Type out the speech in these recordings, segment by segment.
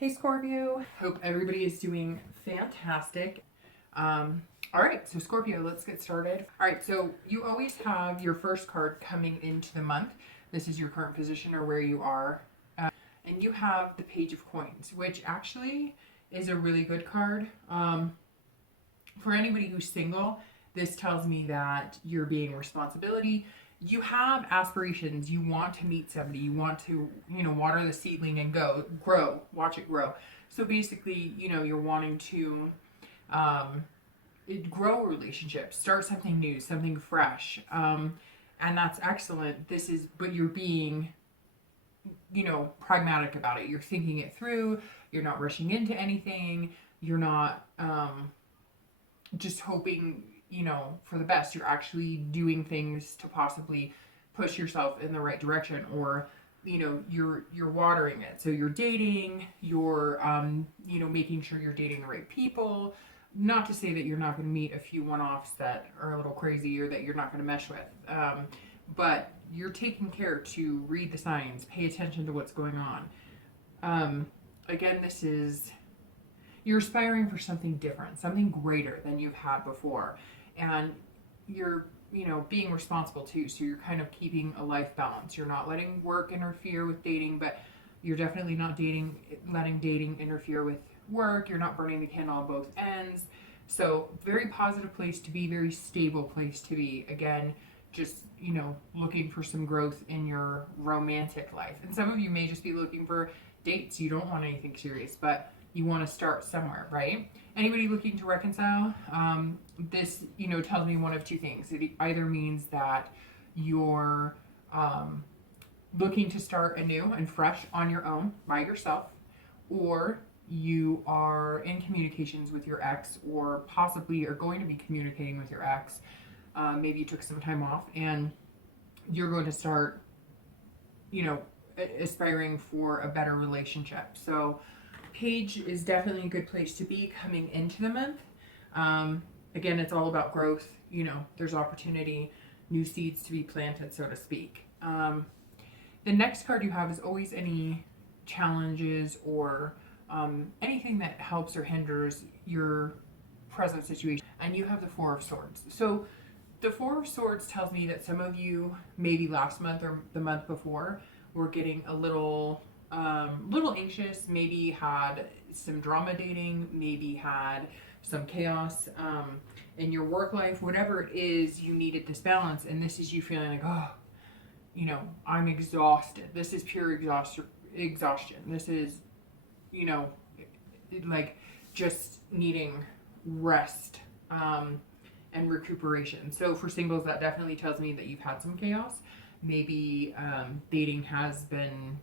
Hey Scorpio, hope everybody is doing fantastic. All right, so Scorpio, let's get started. All right, so you always have your first card coming into the month. This is your current position or where you are. And you have the Page of Coins, which actually is a really good card. For anybody who's single, this tells me that you're being responsibility. You have aspirations. You want to meet somebody. You want to, water the seedling and grow, watch it grow. So basically, you're wanting to grow a relationship, start something new, something fresh. And that's excellent. But you're being, pragmatic about it. You're thinking it through. You're not rushing into anything. You're not just hoping, for the best. You're actually doing things to possibly push yourself in the right direction, or you're watering it. So you're dating, you're making sure you're dating the right people. Not to say that you're not going to meet a few one-offs that are a little crazy or that you're not going to mesh with, but you're taking care to read the signs, pay attention to what's going on. Again, you're aspiring for something different, something greater than you've had before. And you're, being responsible too. So you're kind of keeping a life balance. You're not letting work interfere with dating, but you're definitely not letting dating interfere with work. You're not burning the candle on both ends. So very positive place to be, very stable place to be. Again, just, looking for some growth in your romantic life. And some of you may just be looking for dates. You don't want anything serious, but you want to start somewhere, right? Anybody looking to reconcile, this, tells me one of two things. It either means that you're looking to start anew and fresh on your own by yourself, or you are in communications with your ex, or possibly are going to be communicating with your ex. Maybe you took some time off and you're going to start, aspiring for a better relationship. So Page is definitely a good place to be coming into the month. Again, it's all about growth. There's opportunity, new seeds to be planted, so to speak. The next card you have is always any challenges or anything that helps or hinders your present situation. And you have the Four of Swords. So the Four of Swords tells me that some of you, maybe last month or the month before, were getting a little anxious, maybe had some drama dating, maybe had some chaos in your work life. Whatever it is, you needed this balance, and this is you feeling like, I'm exhausted. This is pure exhaustion. This is, like just needing rest and recuperation. So for singles, that definitely tells me that you've had some chaos. Maybe dating has been,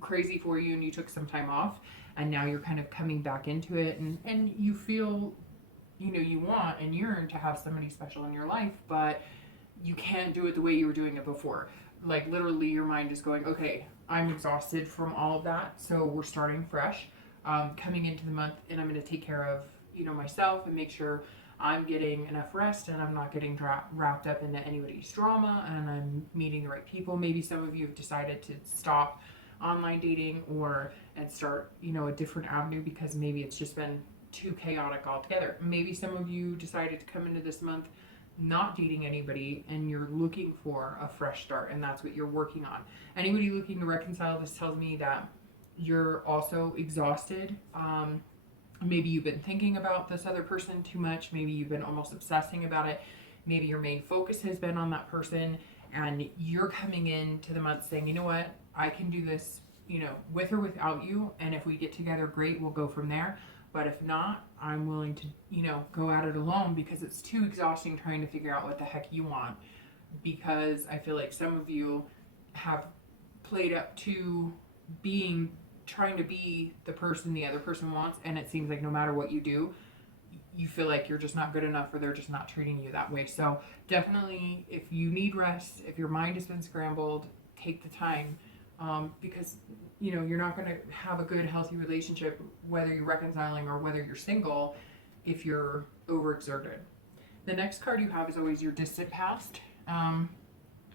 crazy for you and you took some time off, and now you're kind of coming back into it, and you feel, you want and yearn to have somebody special in your life, but you can't do it the way you were doing it before. Like literally your mind is going, okay, I'm exhausted from all of that, so we're starting fresh, coming into the month, and I'm going to take care of, myself and make sure I'm getting enough rest and I'm not getting wrapped up into anybody's drama, and I'm meeting the right people. Maybe some of you have decided to stop online dating and start, a different avenue because maybe it's just been too chaotic altogether. Maybe some of you decided to come into this month not dating anybody and you're looking for a fresh start, and that's what you're working on. Anybody looking to reconcile, this tells me that you're also exhausted. Maybe you've been thinking about this other person too much. Maybe you've been almost obsessing about it. Maybe your main focus has been on that person, and you're coming into the month saying, you know what, I can do this, with or without you. And if we get together, great, we'll go from there. But if not, I'm willing to, go at it alone, because it's too exhausting trying to figure out what the heck you want. Because I feel like some of you have played up to trying to be the person the other person wants, and it seems like no matter what you do, you feel like you're just not good enough, or they're just not treating you that way. So definitely, if you need rest, if your mind has been scrambled, take the time, because you're not going to have a good, healthy relationship, whether you're reconciling or whether you're single, if you're overexerted. The next card you have is always your distant past, and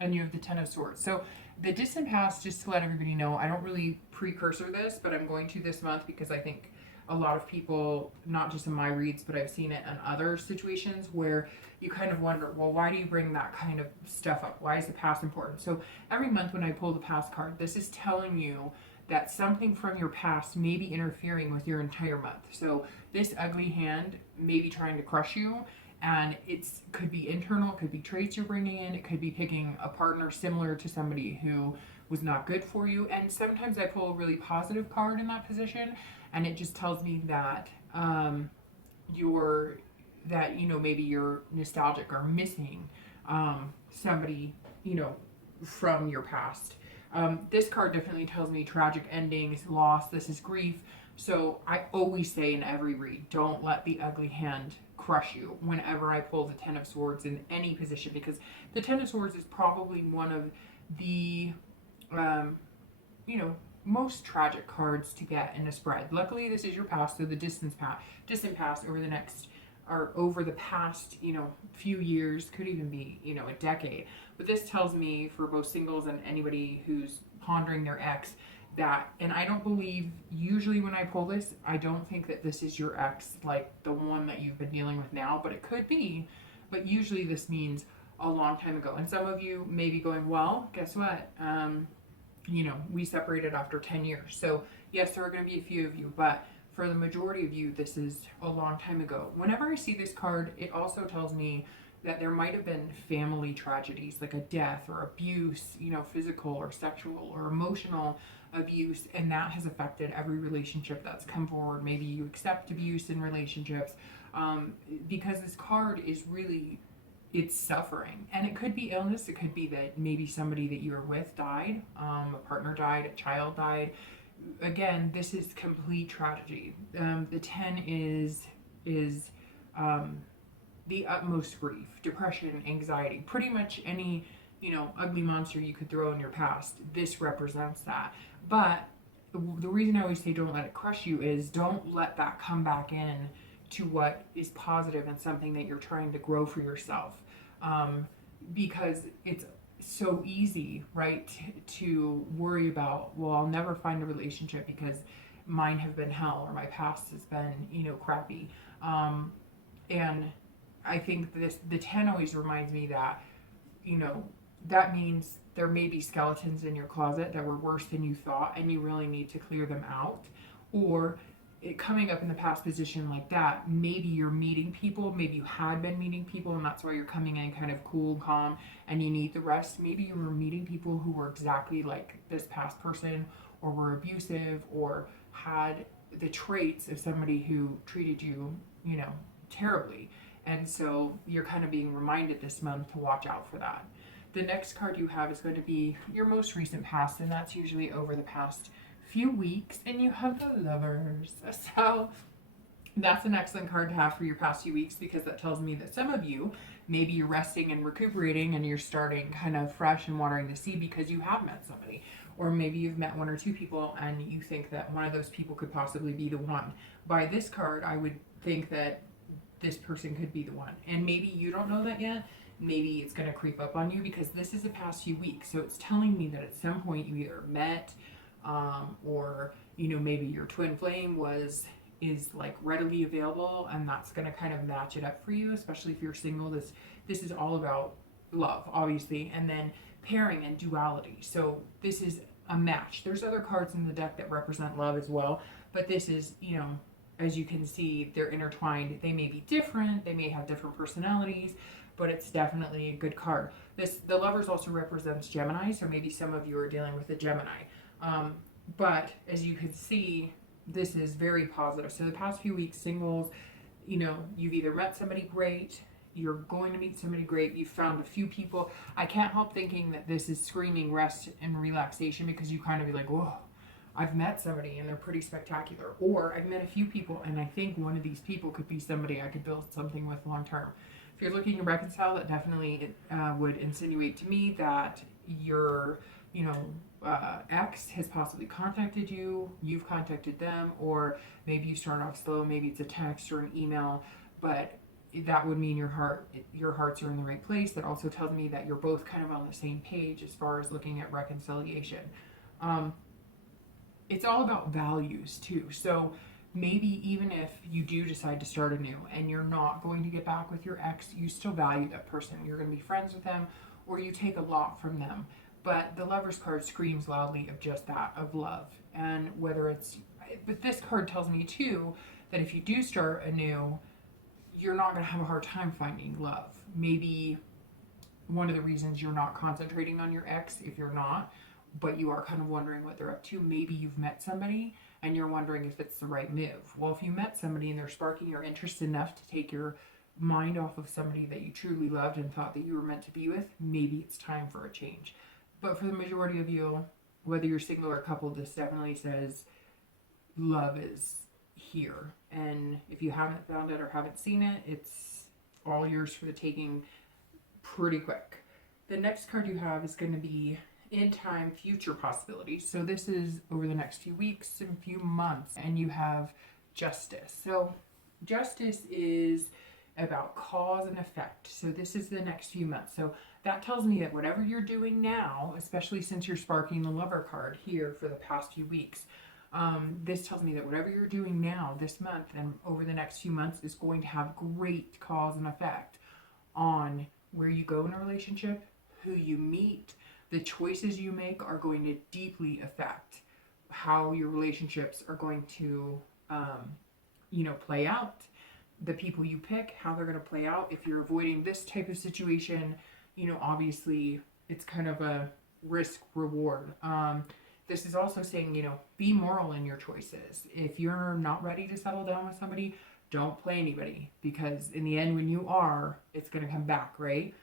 you have the Ten of Swords. So The distant past, just to let everybody know, I don't really precursor this, but I'm going to this month because I think a lot of people, not just in my reads, but I've seen it in other situations where you kind of wonder, well, why do you bring that kind of stuff up? Why is the past important? So every month when I pull the past card, this is telling you that something from your past may be interfering with your entire month. So this ugly hand may be trying to crush you, and it's could be internal, it could be traits you're bringing in, it could be picking a partner similar to somebody who was not good for you. And sometimes I pull a really positive card in that position, and it just tells me that you're that maybe you're nostalgic or missing somebody from your past. This card definitely tells me tragic endings, loss. This is grief. So I always say in every read, don't let the ugly hand crush you whenever I pull the Ten of Swords in any position, because the Ten of Swords is probably one of the most tragic cards to get in a spread. Luckily, this is your past, so the distant past over the past few years, could even be a decade. But this tells me, for both singles and anybody who's pondering their ex, that, and I don't believe, usually when I pull this, I don't think that this is your ex, like the one that you've been dealing with now, but it could be. But usually this means a long time ago. And some of you may be going, well, guess what? We separated after 10 years. So yes, there are going to be a few of you, but for the majority of you, this is a long time ago. Whenever I see this card, it also tells me that there might have been family tragedies, like a death or abuse, physical or sexual or emotional abuse, and that has affected every relationship that's come forward. Maybe you accept abuse in relationships, because this card is really, it's suffering. And it could be illness, it could be that maybe somebody that you were with died, a partner died, a child died. Again, this is complete tragedy. The 10 is the utmost grief, depression, anxiety, pretty much any ugly monster you could throw in your past. This represents that. But the reason I always say don't let it crush you is don't let that come back in to what is positive and something that you're trying to grow for yourself, because it's so easy, right, to worry about, well, I'll never find a relationship because mine have been hell, or my past has been crappy. And I think the 10 always reminds me that that means there may be skeletons in your closet that were worse than you thought, and you really need to clear them out. Or coming up in the past position like that, maybe you're meeting people, maybe you had been meeting people, and that's why you're coming in kind of cool and calm and you need the rest. Maybe you were meeting people who were exactly like this past person, or were abusive, or had the traits of somebody who treated you terribly. And so you're kind of being reminded this month to watch out for that. The next card you have is going to be your most recent past, and that's usually over the past few weeks, and you have the Lovers. So that's an excellent card to have for your past few weeks, because that tells me that some of you, maybe you're resting and recuperating and you're starting kind of fresh and watering the sea because you have met somebody. Or maybe you've met one or two people and you think that one of those people could possibly be the one. By this card, I would think that this person could be the one. And maybe you don't know that yet. Maybe it's going to creep up on you, because this is the past few weeks. So it's telling me that at some point you either met, or maybe your twin flame is like readily available, and that's going to kind of match it up for you. Especially if you're single, this is all about love, obviously, and then pairing and duality. So this is a match. There's other cards in the deck that represent love as well, but this is, as you can see, they're intertwined. They may be different, they may have different personalities, but it's definitely a good card. The Lovers also represents Gemini, so maybe some of you are dealing with a Gemini. But as you can see, this is very positive. So the past few weeks, singles, you've either met somebody great, you're going to meet somebody great, you've found a few people. I can't help thinking that this is screaming rest and relaxation, because you kind of be like, whoa, I've met somebody and they're pretty spectacular. Or I've met a few people and I think one of these people could be somebody I could build something with long term. If you're looking to reconcile, that definitely would insinuate to me that your ex has possibly contacted you, you've contacted them, or maybe you start off slow, maybe it's a text or an email, but that would mean your hearts are in the right place. That also tells me that you're both kind of on the same page as far as looking at reconciliation. It's all about values too. So maybe even if you do decide to start anew and you're not going to get back with your ex, you still value that person. You're going to be friends with them, or you take a lot from them. But the Lover's card screams loudly of just that, of love. And whether it's, but this card tells me too that if you do start anew, you're not going to have a hard time finding love. Maybe one of the reasons you're not concentrating on your ex, if you're not, but you are kind of wondering what they're up to. Maybe you've met somebody and you're wondering if it's the right move. Well, if you met somebody and they're sparking your interest enough to take your mind off of somebody that you truly loved and thought that you were meant to be with, maybe it's time for a change. But for the majority of you, whether you're single or coupled, this definitely says love is here. And if you haven't found it or haven't seen it, it's all yours for the taking pretty quick. The next card you have is going to be in time, future possibilities. So this is over the next few weeks and few months. And you have justice. So justice is about cause and effect. So this is the next few months. So that tells me that whatever you're doing now, especially since you're sparking the Lover card here for the past few weeks, this tells me that whatever you're doing now, this month and over the next few months, is going to have great cause and effect on where you go in a relationship, who you meet. The choices you make are going to deeply affect how your relationships are going to, play out. The people you pick, how they're going to play out. If you're avoiding this type of situation, obviously it's kind of a risk reward. This is also saying, be moral in your choices. If you're not ready to settle down with somebody, don't play anybody, because in the end, when you are, it's going to come back, right?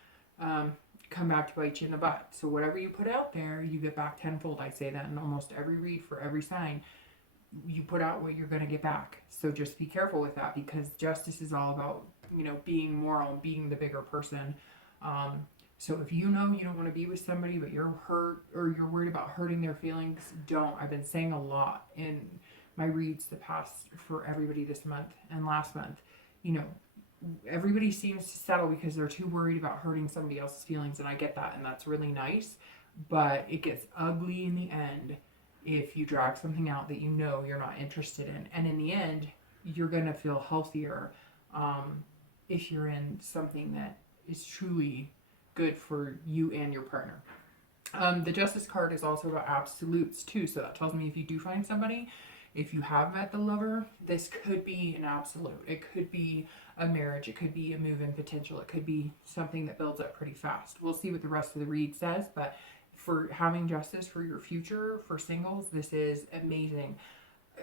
Come back to bite you in the butt. So whatever you put out there, you get back tenfold. I say that in almost every read for every sign. You put out what you're going to get back. So just be careful with that, because justice is all about, being moral and being the bigger person. So if you know you don't want to be with somebody, but you're hurt or you're worried about hurting their feelings, don't. I've been saying a lot in my reads the past for everybody this month and last month. Everybody seems to settle because they're too worried about hurting somebody else's feelings, and I get that, and that's really nice. But it gets ugly in the end if you drag something out that you're not interested in. And in the end, you're going to feel healthier if you're in something that is truly good for you and your partner. The Justice card is also about absolutes too. So that tells me if you do find somebody, if you have met the Lover, this could be an absolute. It could be a marriage. It could be a move-in potential. It could be something that builds up pretty fast. We'll see what the rest of the read says, but for having justice for your future, for singles, this is amazing.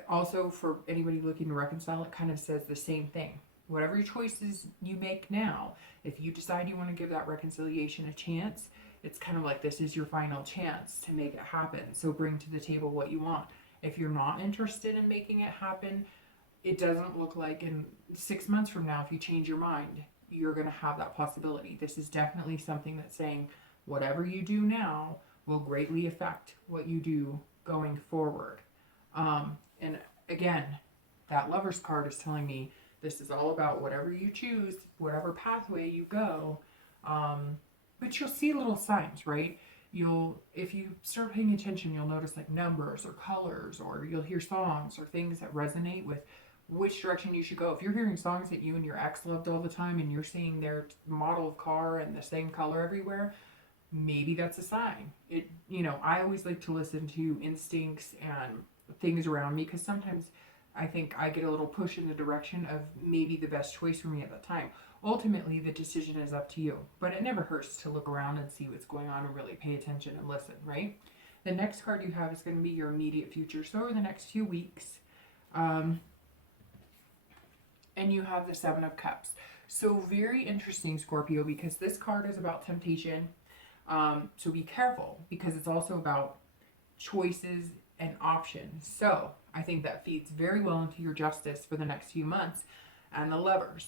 Also, for anybody looking to reconcile, it kind of says the same thing. Whatever your choices you make now, if you decide you want to give that reconciliation a chance, it's kind of like this is your final chance to make it happen. So bring to the table what you want. If you're not interested in making it happen, it doesn't look like in 6 months from now, if you change your mind, you're going to have that possibility. This is definitely something that's saying whatever you do now will greatly affect what you do going forward. And again, that Lover's card is telling me this is all about whatever you choose, whatever pathway you go. But you'll see little signs, right? If you start paying attention, you'll notice like numbers or colors, or you'll hear songs or things that resonate with which direction you should go. If you're hearing songs that you and your ex loved all the time and you're seeing their model of car and the same color everywhere, maybe that's a sign. I always like to listen to instincts and things around me, because sometimes I think I get a little push in the direction of maybe the best choice for me at that time. Ultimately, the decision is up to you, but it never hurts to look around and see what's going on and really pay attention and listen, right? The next card you have is going to be your immediate future. So over the next few weeks, and you have the Seven of Cups. So very interesting, Scorpio, because this card is about temptation. So be careful, because it's also about choices and options. So I think that feeds very well into your justice for the next few months. And the Lovers,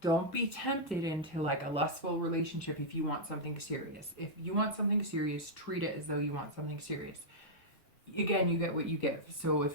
don't be tempted into like a lustful relationship if you want something serious. If you want something serious, treat it as though you want something serious. Again, you get what you give. So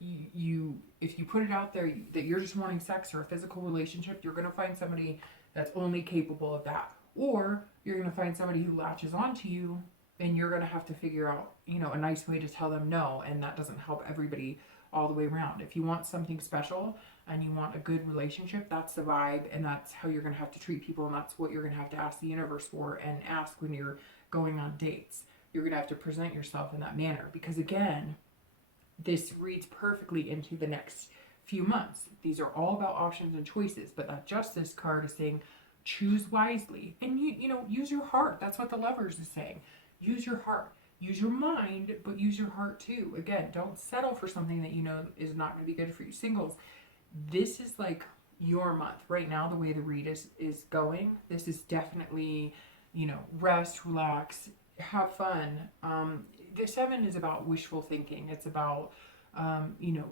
if you put it out there that you're just wanting sex or a physical relationship, you're going to find somebody that's only capable of that. Or you're going to find somebody who latches onto you, and you're going to have to figure out, a nice way to tell them no, and that doesn't help everybody all the way around. If you want something special and you want a good relationship, that's the vibe, and that's how you're going to have to treat people, and that's what you're going to have to ask the universe for and ask when you're going on dates. You're going to have to present yourself in that manner, because again, this reads perfectly into the next few months. These are all about options and choices, but that Justice card is saying choose wisely, and use your heart. That's what the Lovers is saying. Use your heart. Use your mind, but use your heart too. Again, don't settle for something that is not going to be good for you. Singles, this is like your month right now. The way the read is going, this is definitely rest, relax, have fun. The 7 is about wishful thinking. It's about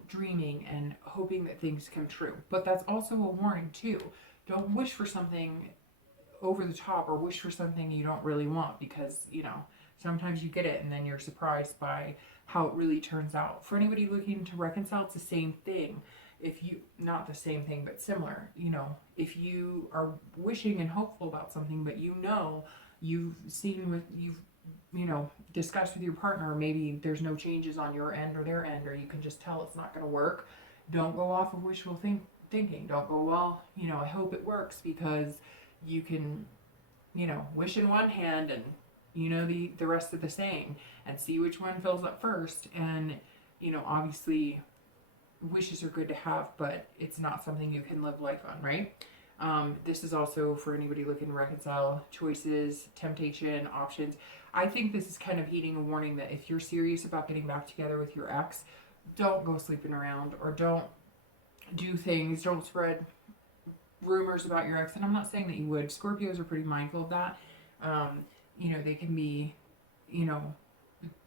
dreaming and hoping that things come true. But that's also a warning too. Don't wish for something over the top, or wish for something you don't really want, because sometimes you get it and then you're surprised by how it really turns out. For anybody looking to reconcile, it's the same thing. Not the same thing, but similar. If you are wishing and hopeful about something, but you've discussed with your partner, or maybe there's no changes on your end or their end, or you can just tell it's not going to work, don't go off of wishful thinking. Don't go, well, I hope it works, because you can, wish in one hand and the rest of the saying, and see which one fills up first. And obviously wishes are good to have, but it's not something you can live life on, right? This is also for anybody looking to reconcile: choices, temptation, options. I think this is kind of heeding a warning that if you're serious about getting back together with your ex, don't go sleeping around, or don't do things, don't spread rumors about your ex. And I'm not saying that you would. Scorpios are pretty mindful of that. They can be,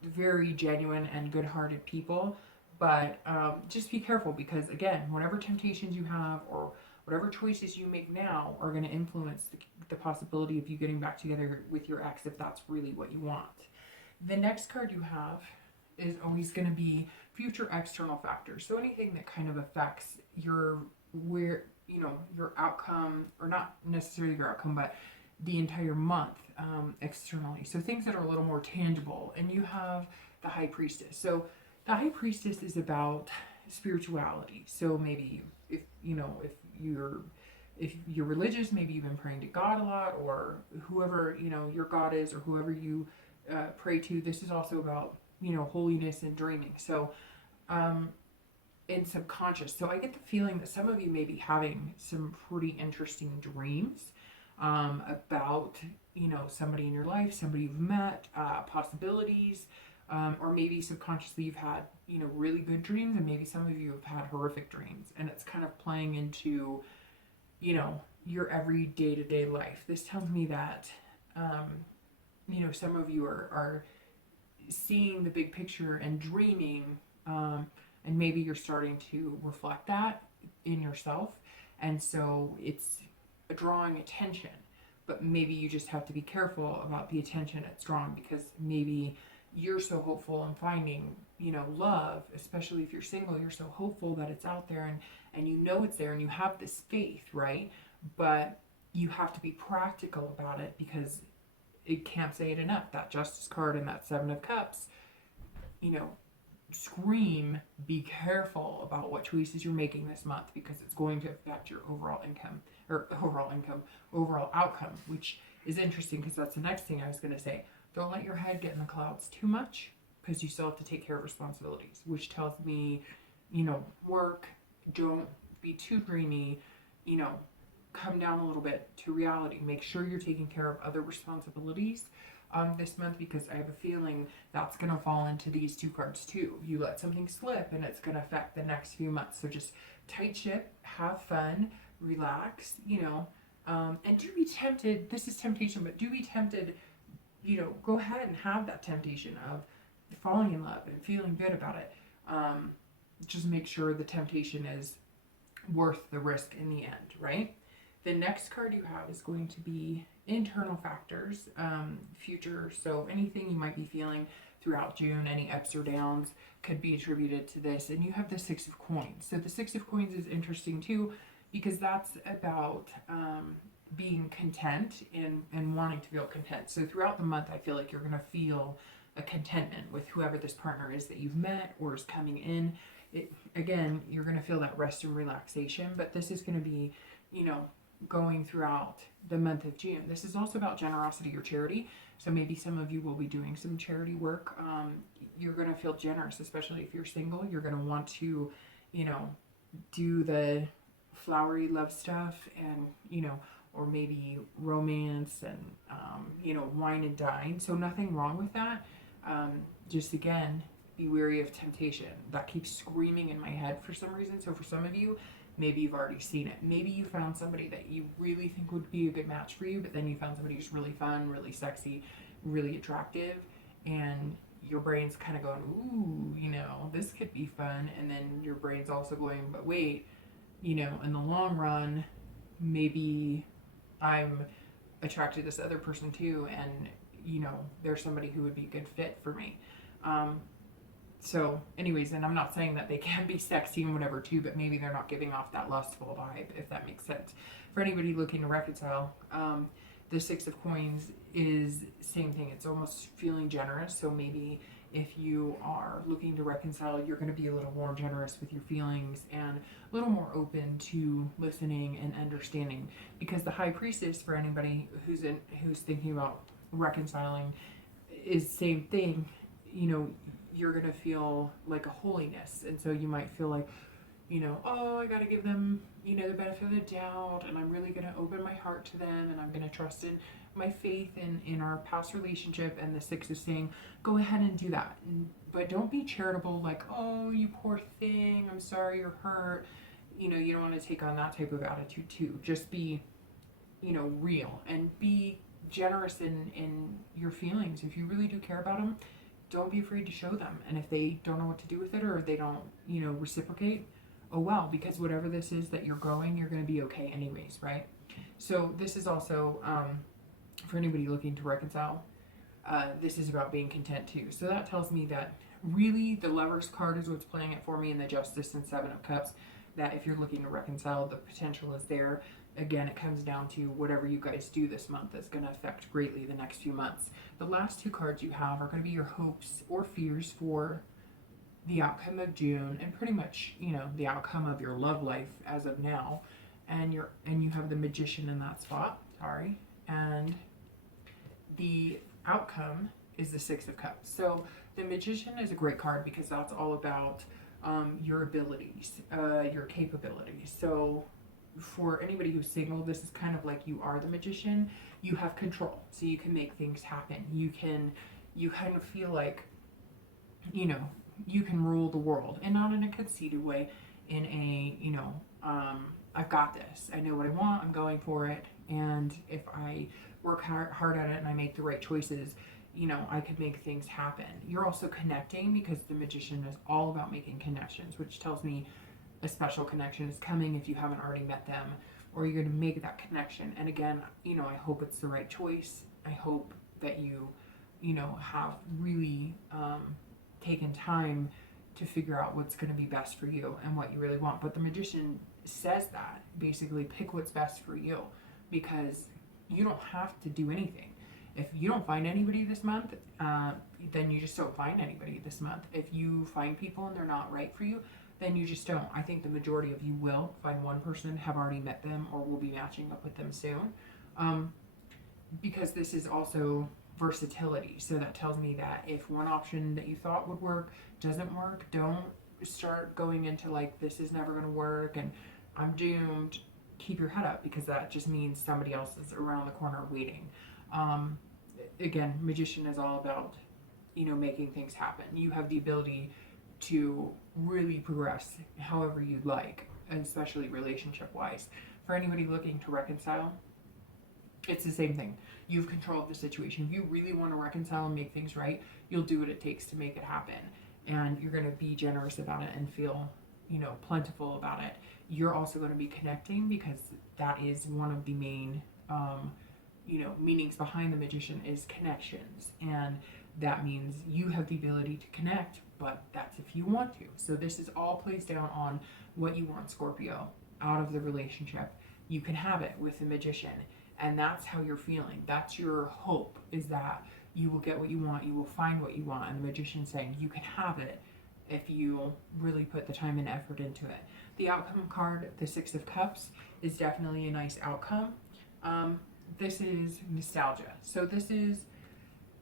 very genuine and good-hearted people, but just be careful, because again, whatever temptations you have or whatever choices you make now are going to influence the possibility of you getting back together with your ex, if that's really what you want. The next card you have is always going to be future external factors. So anything that kind of affects your outcome, or not necessarily your outcome, but the entire month externally. So things that are a little more tangible. And you have the High Priestess. So the High Priestess is about spirituality. So maybe if you're religious, maybe you've been praying to God a lot, or whoever your God is, or whoever you pray to. This is also about holiness and dreaming. So in subconscious. So I get the feeling that some of you may be having some pretty interesting dreams about somebody in your life, somebody you've met, possibilities, or maybe subconsciously you've had really good dreams, and maybe some of you have had horrific dreams, and it's kind of playing into your every day-to-day life. This tells me that some of you are seeing the big picture and dreaming, and maybe you're starting to reflect that in yourself, and so it's drawing attention. But maybe you just have to be careful about the attention it's drawing, because maybe you're so hopeful in finding love, especially if you're single. You're so hopeful that it's out there, and it's there, and you have this faith, right? But you have to be practical about it, because it can't say it enough. That Justice card and that 7 of Cups, scream, be careful about what choices you're making this month, because it's going to affect your overall outcome, which is interesting, because that's the next thing I was going to say. Don't let your head get in the clouds too much, because you still have to take care of responsibilities, which tells me, work. Don't be too dreamy, come down a little bit to reality. Make sure you're taking care of other responsibilities this month, because I have a feeling that's going to fall into these 2 cards too. You let something slip and it's going to affect the next few months. So just tight ship, have fun, relax, and do be tempted. This is temptation, but do be tempted, go ahead and have that temptation of falling in love and feeling good about it. Just make sure the temptation is worth the risk in the end, right? The next card you have is going to be internal factors, future. So anything you might be feeling throughout June. Any ups or downs could be attributed to this. And you have the Six of Coins. So the Six of Coins is interesting too, because that's about being content and wanting to feel content. So throughout the month, I feel like you're going to feel a contentment with whoever this partner is that you've met or is coming in. Again, you're going to feel that rest and relaxation, but this is going to be, you know, going throughout the month of June. This is also about generosity or charity. So maybe some of you will be doing some charity work. You're going to feel generous, especially if you're single. You're going to want to, you know, do the flowery love stuff and, you know, or maybe romance and, you know, wine and dine. So nothing wrong with that. Just again, be wary of temptation. That keeps screaming in my head for some reason. So for some of you, maybe you've already seen it. Maybe you found somebody that you really think would be a good match for you, but then you found somebody who's really fun, really sexy, really attractive, and your brain's kind of going, ooh, you know, this could be fun. And then your brain's also going, but wait, you know, in the long run, maybe I'm attracted to this other person too, and, you know, there's somebody who would be a good fit for me. So anyways, and I'm not saying that they can be sexy and whatever too, but maybe they're not giving off that lustful vibe, if that makes sense. For anybody looking to reconcile, the Six of Coins is same thing. It's almost feeling generous. So maybe if you are looking to reconcile, you're going to be a little more generous with your feelings and a little more open to listening and understanding, because the High Priestess, for anybody who's thinking about reconciling, is same thing. You know, you're going to feel like a holiness. And so you might feel like, you know, oh, I got to give them, you know, the benefit of the doubt, and I'm really going to open my heart to them, and I'm going to trust in my faith in our past relationship. And the Six is saying, go ahead and do that. But don't be charitable, like, oh, you poor thing, I'm sorry you're hurt. You know, you don't want to take on that type of attitude too. Just be, you know, real and be generous in your feelings. If you really do care about them, don't be afraid to show them. And if they don't know what to do with it, or if they don't, you know, reciprocate, oh well, because whatever this is that you're growing, you're going to be okay anyways, right? So this is also, for anybody looking to reconcile, this is about being content too. So that tells me that really the Lover's card is what's playing it for me, and the Justice and Seven of Cups, that if you're looking to reconcile, the potential is there. Again, it comes down to whatever you guys do this month is going to affect greatly the next few months. The last two cards you have are going to be your hopes or fears for the outcome of June, and pretty much, you know, the outcome of your love life as of now. And you have the Magician in that spot. Sorry. And the outcome is the Six of Cups. So the Magician is a great card because that's all about your abilities, your capabilities. So for anybody who's single, this is kind of like you are the magician. You have control, so you can make things happen. You kind of feel like, you know, you can rule the world, and not in a conceited way, in a, you know, I've got this. I know what I want. I'm going for it. And if I work hard at it and I make the right choices, you know, I could make things happen. You're also connecting, because the Magician is all about making connections, which tells me a special connection is coming if you haven't already met them, or you're going to make that connection. And again, you know, I hope it's the right choice. I hope that you know, have really taken time to figure out what's going to be best for you and what you really want. But the Magician says that basically pick what's best for you, because you don't have to do anything. If you don't find anybody this month, then you just don't find anybody this month. If you find people and they're not right for you, then you just don't. I think the majority of you will find one person, have already met them, or will be matching up with them soon. Because this is also versatility. So that tells me that if one option that you thought would work doesn't work, don't start going into like, this is never going to work and I'm doomed. Keep your head up, because that just means somebody else is around the corner waiting. Again, Magician is all about, you know, making things happen. You have the ability to really progress however you'd like, especially relationship wise. For anybody looking to reconcile, it's the same thing. You have control of the situation. If you really want to reconcile and make things right, you'll do what it takes to make it happen. And you're going to be generous about it and feel, you know, plentiful about it. You're also going to be connecting, because that is one of the main, you know, meanings behind the Magician is connections. And that means you have the ability to connect, but that's if you want to. So this is all placed down on what you want, Scorpio, out of the relationship. You can have it with the Magician, and that's how you're feeling. That's your hope, is that you will get what you want, you will find what you want. And the Magician's saying you can have it if you really put the time and effort into it. The outcome card, the Six of Cups, is definitely a nice outcome. This is nostalgia. So this is,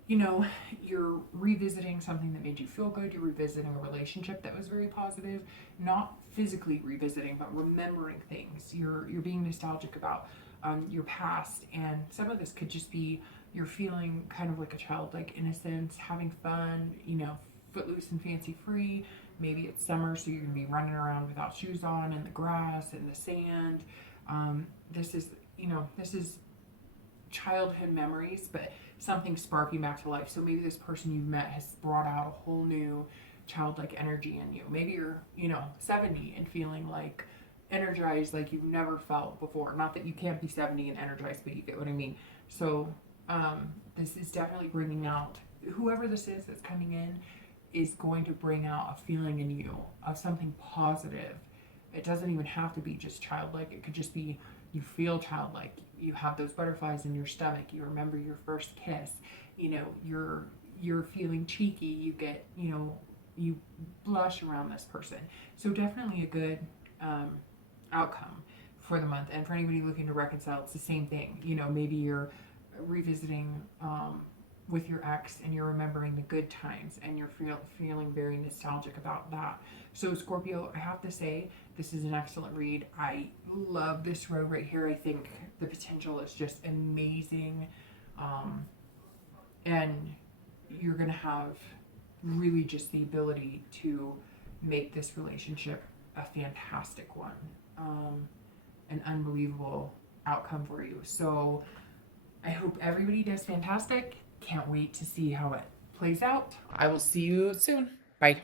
you know, you're revisiting something that made you feel good. You're revisiting a relationship that was very positive. Not physically revisiting, but remembering things. You're being nostalgic about your past. And some of this could just be you're feeling kind of like a childlike innocence, having fun, you know, footloose and fancy free. Maybe it's summer, so you're going to be running around without shoes on in the grass, in the sand. This is, you know, this is childhood memories, but something sparking back to life. So maybe this person you've met has brought out a whole new childlike energy in you. Maybe you're, you know, 70 and feeling like energized like you've never felt before. Not that you can't be 70 and energized, but you get what I mean. So this is definitely bringing out, whoever this is that's coming in is going to bring out a feeling in you of something positive. It doesn't even have to be just childlike. It could just be you feel childlike. You have those butterflies in your stomach. You remember your first kiss. You know, you're feeling cheeky. You get, you know, you blush around this person. So definitely a good outcome for the month. And for anybody looking to reconcile, it's the same thing. You know, maybe you're revisiting with your ex and you're remembering the good times and you're feeling very nostalgic about that. So Scorpio, I have to say, this is an excellent read. I love this row right here. I think the potential is just amazing. And you're going to have really just the ability to make this relationship a fantastic one. An unbelievable outcome for you. So I hope everybody does fantastic. Can't wait to see how it plays out. I will see you soon. Bye.